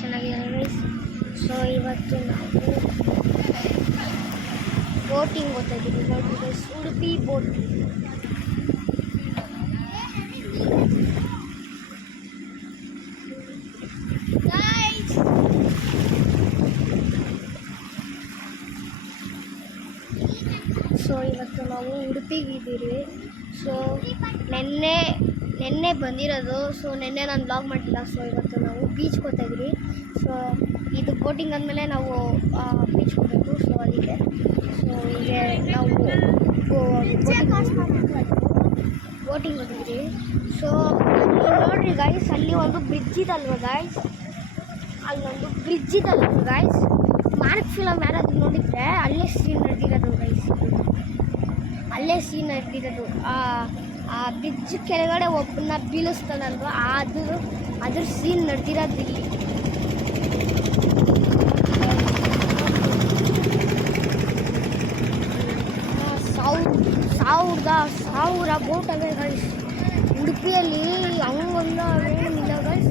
ಚೆನ್ನಾಗಿದೆ guys. So ಇವತ್ತು ನಾವು ಬೋಟಿಂಗ್ ಹೋಗ್ತಾ ಇದ್ದೀವಿ ನೋಡಿ ಗೈಸ್, ಉಡುಪಿ ಬೋಟಿಂಗ್. ಸೊ ಇವತ್ತು ನಾವು ಉಡುಪಿಗಿದ್ದೀವಿ. ಸೊ ನೆನ್ನೆ ಬಂದಿರೋದು. ಸೊ ನೆನ್ನೆ ನಾನು ಬ್ಲಾಗ್ ಮಾಡಿಲ್ಲ. ಸೊ ಇವತ್ತು ನಾವು ಬೀಚ್ಗೆ ಹೋಗ್ತಾ ಇದ್ದೀವಿ. ಸೊ ಇದು ಬೋಟಿಂಗ್ ಆದಮೇಲೆ ನಾವು ಬೀಚ್ಗೆ ಹೋಗಬೇಕು. ಸೊ ಅದಕ್ಕೆ ಸೊ ಹೀಗೆ ನಾವು ಬೋಟಿಂಗ್ ಹೋಗಿದ್ದೀವಿ. ಸೊ ನೋಡ್ರಿ ಗಾಯ್ಸ್, ಅಲ್ಲಿ ಒಂದು ಬ್ರಿಡ್ಜ್ ಇದಲ್ವ ಗಾಯ್ಸ್, ಅಲ್ಲೊಂದು ಬ್ರಿಡ್ಜ್ ಇದಲ್ವ ಗಾಯ್ಸ್, ಮಾರ್ಕ್ ಫಿಲಮ್ ಯಾರಾದರೂ ನೋಡಿದರೆ ಅಲ್ಲೇ ಸೀನ್ ನಡೆದಿರೋದು ಗೈಸ್, ಅಲ್ಲೇ ಸೀನ್ ನಡೆದಿರೋದು. ಆ ಬ್ರಿಡ್ಜ್ ಕೆಳಗಡೆ ಒಬ್ಬನ್ನ ಬೀಳಿಸ್ತಾನಲ್ವ, ಅದ್ರ ಸೀನ್ ನಡೆದಿರೋದು ಇಲ್ಲಿ. ಸಾವಿರ ಬೋಟ್ ಅವೆ ಗೈಸ್ ಉಡುಪಿಯಲ್ಲಿ. ಹಂಗೊಂದು ಅವೇನಿಲ್ಲ ಗೈಸ್,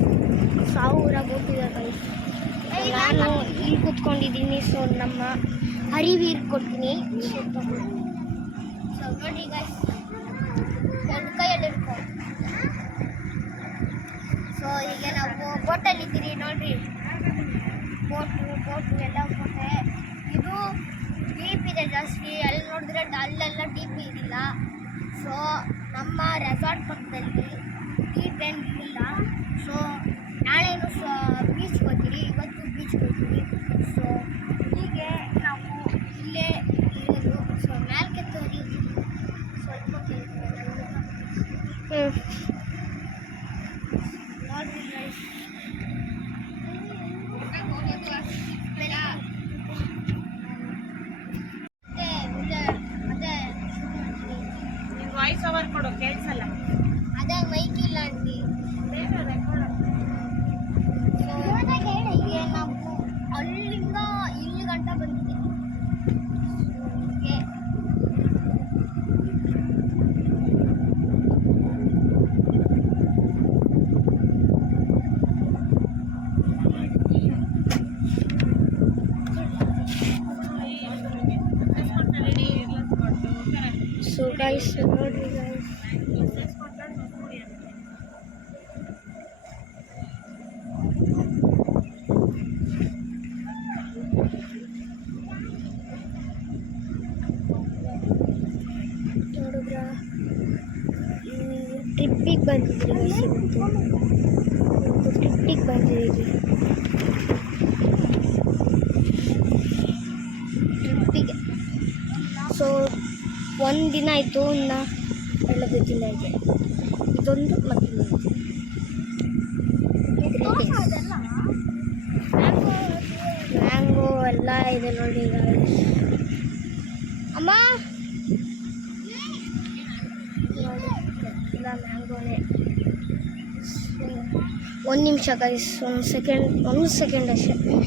1000 ಬೋಟ್ ಇದೆ ಗೈಸ್. ನಾನು ಇಲ್ಲಿ ಕೂತ್ಕೊಂಡಿದ್ದೀನಿ. ಸೊ ನಮ್ಮ ಹರಿವೀರ್ ಕೊಡ್ತೀನಿ. ಸೊ ನೋಡಿ ಗೈಸ್, ಎರಡು ಕೈಯಲ್ಲಿ ಇಟ್ಕೊ. ಸೊ ಈಗ ನಾವು ಬೋಟಲ್ಲಿದ್ದೀರಿ ನೋಡ್ರಿ. ಬೋಟು ಎಲ್ಲ ಬೋಟೆ. ಇದು ಡೀಪ್ ಇದೆ ಜಾಸ್ತಿ. ಅಲ್ಲಿ ನೋಡಿದ್ರೆ ಅಲ್ಲೆಲ್ಲ ಡೀಪ್ ಇರಲಿಲ್ಲ. ಸೊ ನಮ್ಮ ರೆಸಾರ್ಟ್ ಪಕ್ಕದಲ್ಲಿ ಡೀಪ್ ಏನು ಇಲ್ಲ. ಸೊ ನಾಳೆನು ಬೀಚ್ಗೆ ಹೋಗ್ತೀವಿ, ಇವತ್ತು ಬೀಚ್ಗೆ ಹೋಗ್ತೀವಿ. ಸೊ ಹೀಗೆ ನಾವು ಇಲ್ಲೇ ಇರೋದು. ಸೊ ಮ್ಯಾಲ್ಕೆ ತೋರಿ ಸ್ವಲ್ಪ ನೋಡ್ರಿ ಗೈಸ್. ವಾಯ್ಸ್ ಓವರ್ ಕೊಡು, ಕೇಳಿಸಲ್ಲ. ಅದೇ ಮೈಕ್ ಇಲ್ಲ ಅಂಡಿ. ಈಗ ನಾವು ಅಲ್ಲಿಂದ ಇಲ್ಲಿ ಗಂಟ ಬಂದಿದ್ದೀವಿ. ಸೊ ಗೈಸ್ ನೋಡ್ರಿ ಗೈಸ್, ನೋಡಿದ್ರ ಟ್ರಿಪ್ಪಿಗೆ ಬಂದಿದ್ರಿ ಗೈಸ್. ಇವತ್ತು ಟ್ರಿಪ್ಪಿಗೆ ಬಂದಿದ್ದೀವಿ. ಟ್ರಿಪ್ಪಿಗೆ ಸೊ ಒಂದು ದಿನ ಆಯಿತು, ಇನ್ನು ಎರಡು ದಿನ ಇದೆ. ಇದೊಂದು ಮತ್ತೊಂದು ಮ್ಯಾಂಗೋ ಎಲ್ಲ ಇದೆ ನೋಡಿ ಗೈಸ್. ಅಮ್ಮ ಎಲ್ಲ ಮ್ಯಾಂಗೋನೇ. ಒಂದು ನಿಮಿಷ ಗೈಸ್, ಒಂದು ಸೆಕೆಂಡ್ ಅಷ್ಟೇ.